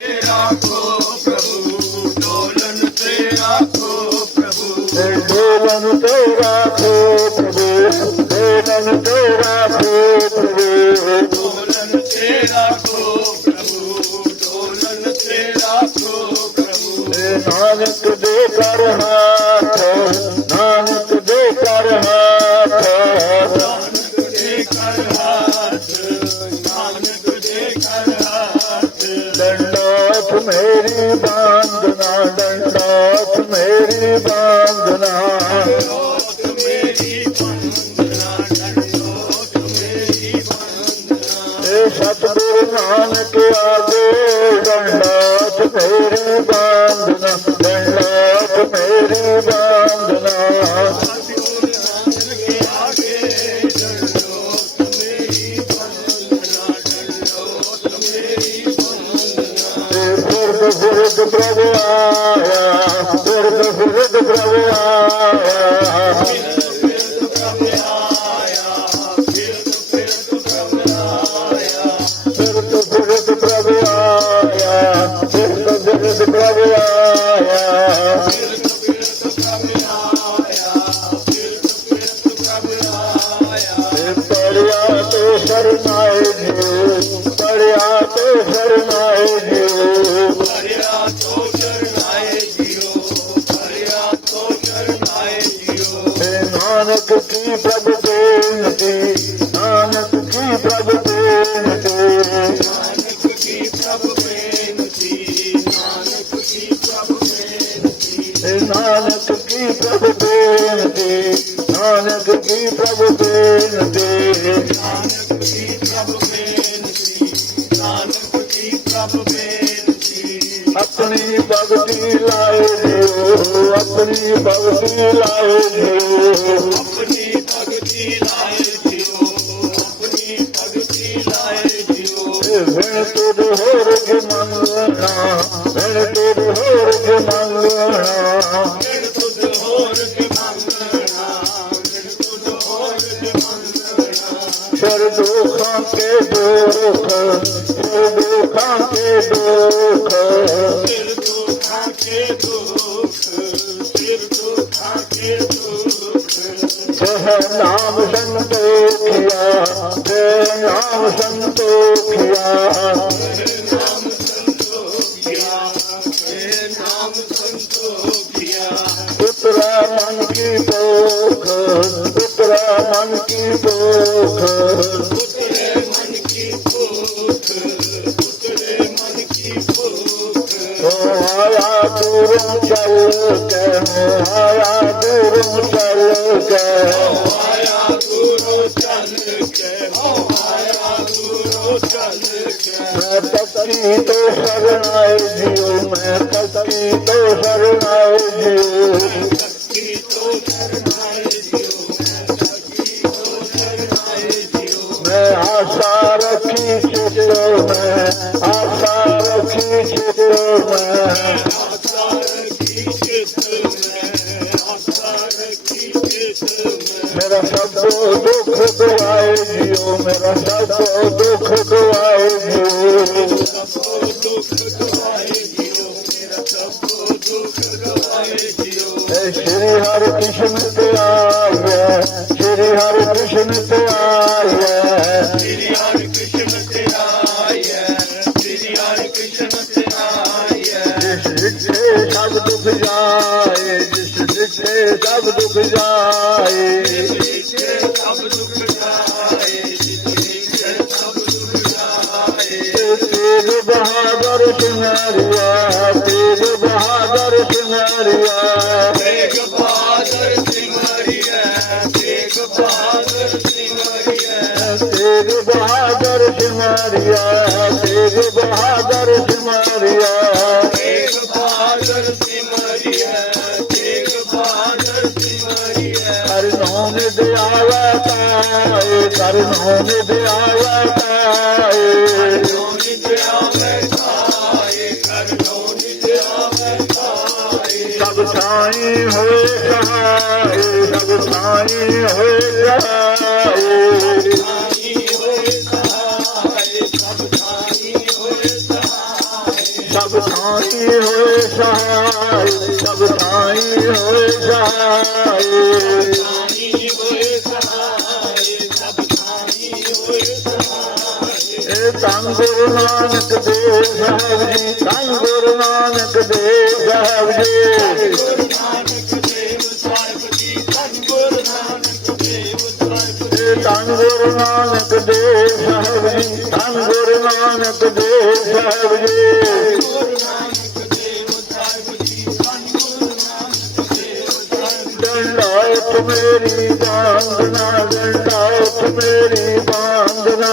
રાખો પ્રભુ ડોલન તે રાખો પ્રભુ ડોલન તે રાખો પ્રભુ ડોલન તે રાખો પ્રભુ ડોલન તે રાખો પ્રભુ ડોલન તે રાખો પ્રભુ નાનક દે કરના नान गंडा मेर ਆਪਣੀ ਭਗਤੀ ਲਾਏ ਜਿਓ ਆਪਣੀ ਭਗਤੀ ਲਾਏ ਜਿਓ ਹੈ ਨਾਮ ਸੰਤੋਖਿਆ ਤੇ ਨਾਮ ਸੰਤੋਖਿਆ ਉਤਰਾ ਮਨ ਕੀ ਭੋਖ ਉਤਰਾ ਮਨ ਕੀ ਭੋਖ ਉਤਰੇ ਮਨ ਕੀ ਭੋਖ ਉਤਰੇ ਮਨ ਕੀ ਭੋਖ ਹੋ ਆਇਆ ਦੂਰੋਂ ਚੱਲ ਕੇ ਹੋ ਆਇਆ ਦੂਰੋਂ ਚੱਲ ਕੇ तो शरण आए जियो मैं भक्ति तो शरण आए जियो मैं आशा रखी चित्रो मैं आशा रखी चित्रो मैं मेरा सब दुख दुआए जियो मेरा सब दुख दुआए आए सारे होने दे आया सब साई हो कहाए सब छाई हुए कहाए सब छाई हुए सहाय ਗੁਰੂ ਨਾਨਕ ਦੇਵ ਸਾਹਿਬ ਜੀ ਧੰਨ ਗੁਰੂ ਨਾਨਕ ਦੇਵ ਸਾਹਿਬ ਜੀ ਗੁਰੂ ਧੰਨ ਗੁਰੂ ਨਾਨਕ ਦੇਵ ਸਾਹਿਬ ਜੀ ਧੰਨ ਗੁਰੂ ਨਾਨਕ ਦੇਵ ਸਾਹਿਬ ਜੀ ਧੰਨ ਮੇਰੀ ਨਾਨਕ ਦੇਵ ਮੇਰੀ ਜੀ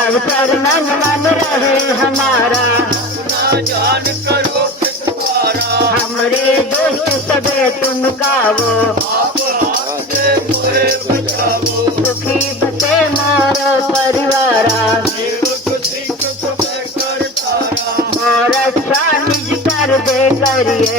सब पर मन मन रहे हमारा। जान करो हमरे दोस्त सबे तुम गावो सुखी बसे मारो परिवार। मोर अच्छा निज कर दे करिए।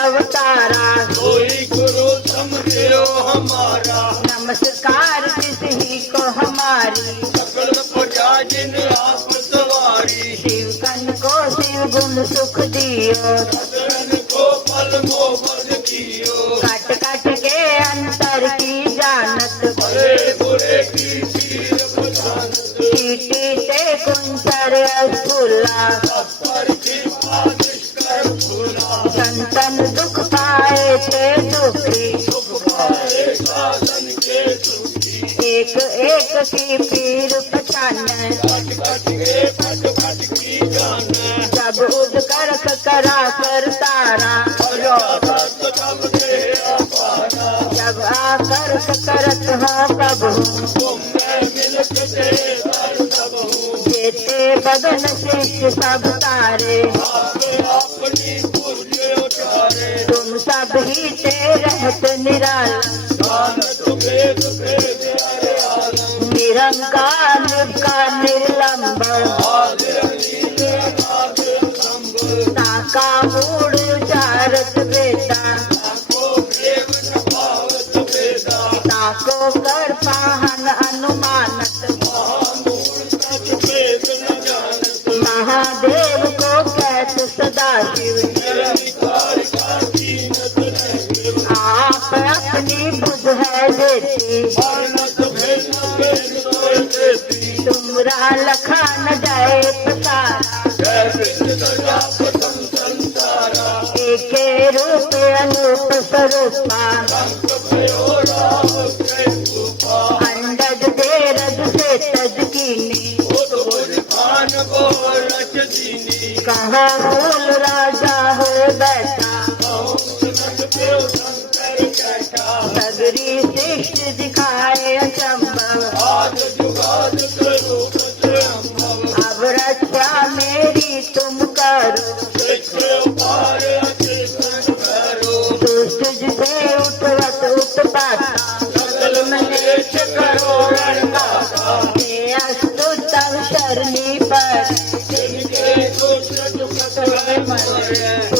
अवतारा कोई गुरु समझो हमारा नमस्कार किस ही को हमारी। सकल प्रजा जिन आप सवारी शिव कन को शिव गुण सुख दियो साधन दुख पाए थे दुखी एक एक की पीर पहचान जब उद कर करा कर तारा। जब आकर करत हाँ प्रभु। जेते बदन से सब तारे। रहत निराल जानत भेद भेद अरे आलम निरंकार निर्कार निर्लंब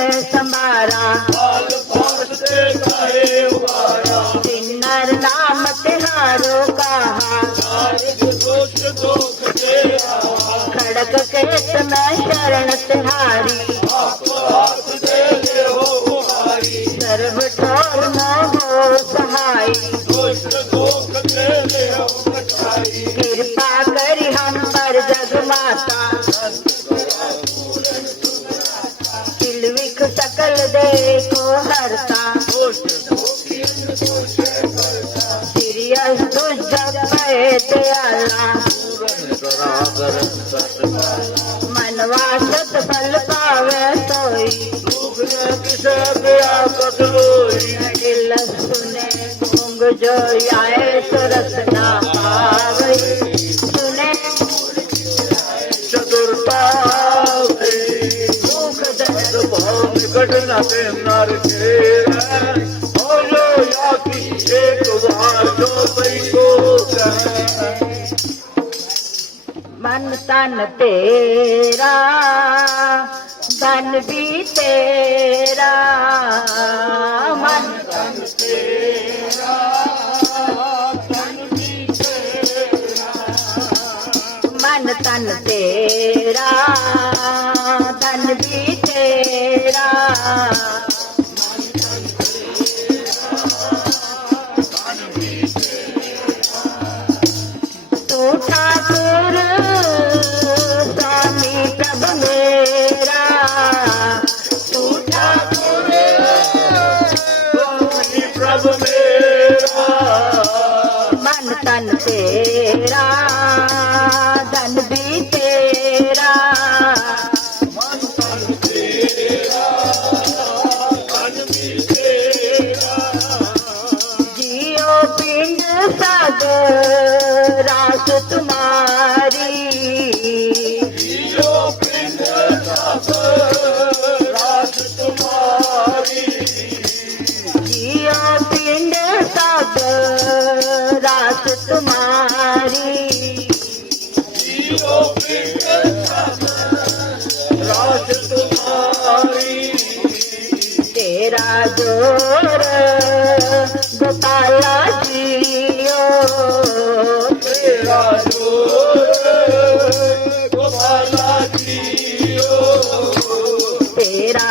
में किन्नर नाम तिहारो कहा। खड़क खेत में शरण तिहारी। जो आए तो रसना पावे सुने चतुर्पावे मुख दर्द भोग घटना से नर के और जो या की एक बार जो पई को मन तन तेरा तन भी तेरा मन ਧਨ ਧਨ ਤੇਰਾ ਧਨ ਦੀ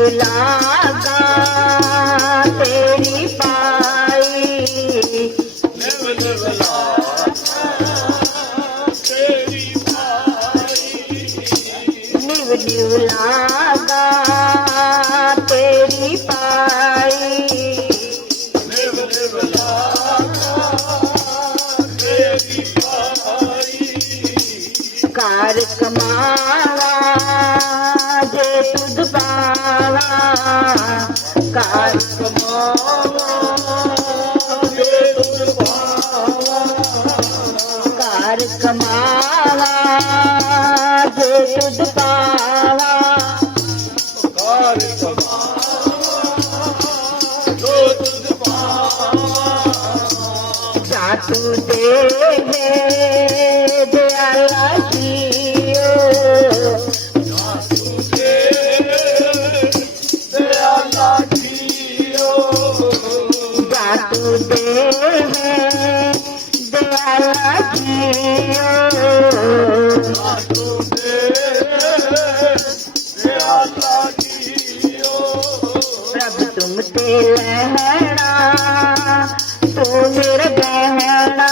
बुलाता तेरी पास লহরা তোমের গহনা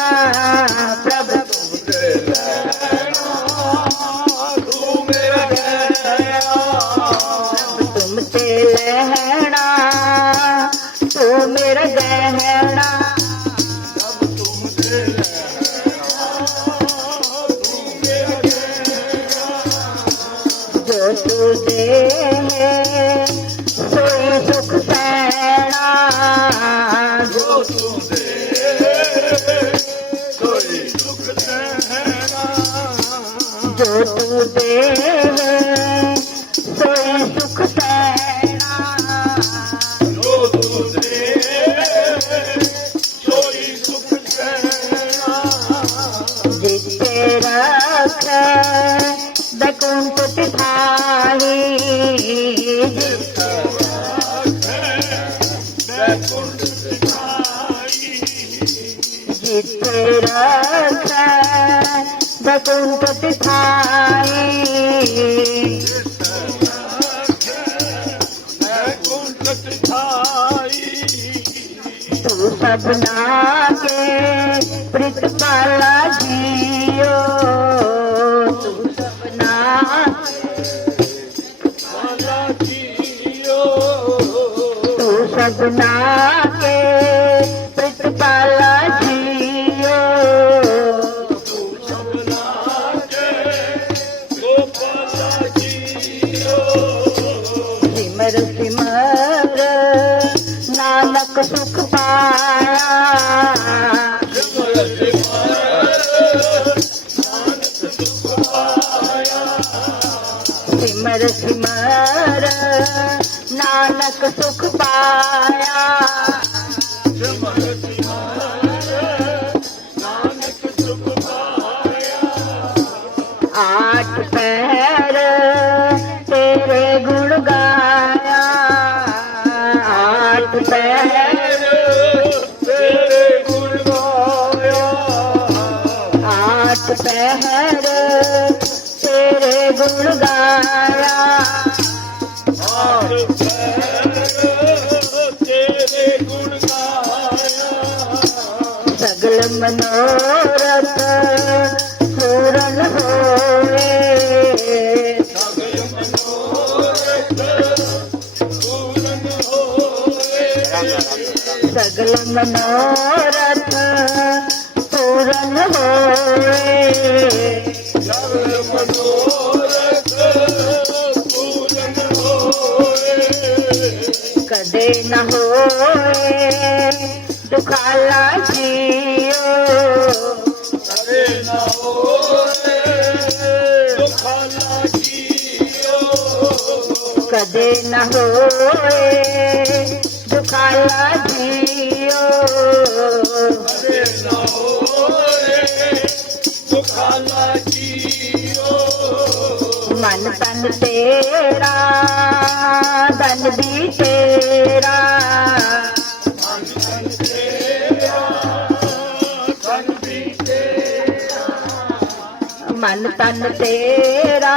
ছোট দেশ ਸਭਨਾ ਕੇ ਪ੍ਰਿਤਪਾਲਾ ਜੀਓ ਤੂੰ ਸਭਨਾ ਪ੍ਰਿਤਪਾਲਾ ਜੀਓ ਤੂੰ ਸਭਨਾ ਸਿਮਰ ਸਿਮਰ ਨਾਨਕ ਸੁਖ ਪਾਇਆ। ਅਸਲ ਮਨੋਰਥ ਪੂਰਨ ਹੋਵੇ ਸਗਲ ਮਨੋਰਥ ਪੂਰਨ ਹੋਵੇ ਸਗਲ ਮਨੋਰਥ ਪੂਰਨ ਹੋਵੇ ਸਗਲ ਮਨੋਰਥ ਪੂਰਨ ਹੋਵੇ ਕਦੇ ਨਾ ਹੋਏ ਦੁਖਾਲ न होए दुखाया जियो हरे न होए दुखाया जियो मन तन तेरा तन भी तेरा मन तन तेरा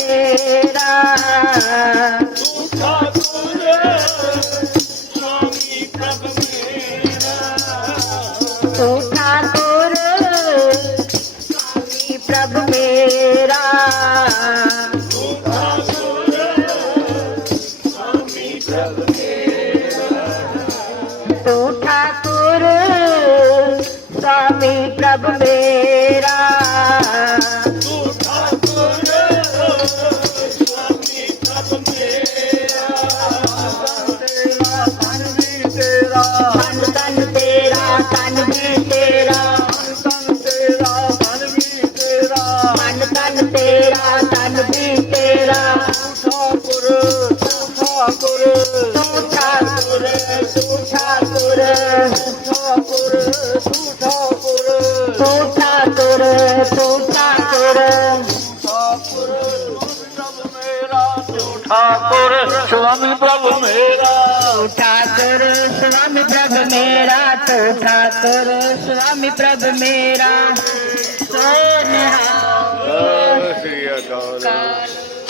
ઠાકર સ્વામી પ્રભ મેરા તો ઠાકર સ્વામી પ્રભ મેરા સોને શ્રી અકાલ